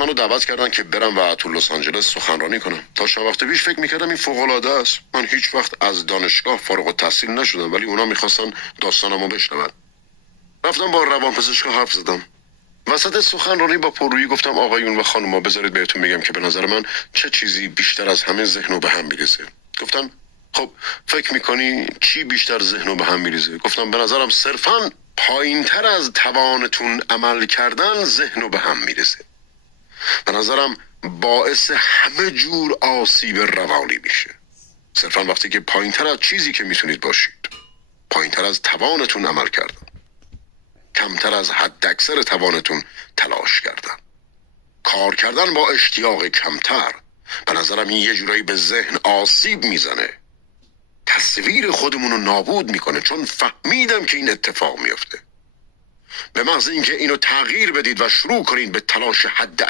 منو دعوت کردن که برم و تو لس آنجلس سخنرانی کنم. تا چند وقت پیش فکر میکردم این فوق العاده است. من هیچ وقت از دانشگاه فارغ التحصیل نشدم، ولی اونا میخواستن داستانمو بشنون. رفتم با روانپزشک حرف زدم. وسط سخنرانی با پررویی گفتم آقایون و خانوما بذارید بهتون میگم که به نظر من چه چیزی بیشتر از همه ذهنو به هم میریزه. گفتن خب فکر میکنی چی بیشتر ذهنو به هم میریزه؟ گفتم به نظرم صرفاً پایینتر از توانتون عمل کردن ذهنو به هم میریزه. به نظرم باعث همه جور آسیب روانی میشه. صرفا وقتی که پایینتر از چیزی که میتونید باشید، پایینتر از توانتون عمل کردن، کمتر از حد اکثر توانتون تلاش کردن، کار کردن با اشتیاق کمتر، به نظرم این یه جورایی به ذهن آسیب میزنه، تصویر خودمون رو نابود میکنه. چون فهمیدم که این اتفاق میفته. به محض اینکه اینو تغییر بدید و شروع کنید به تلاش حد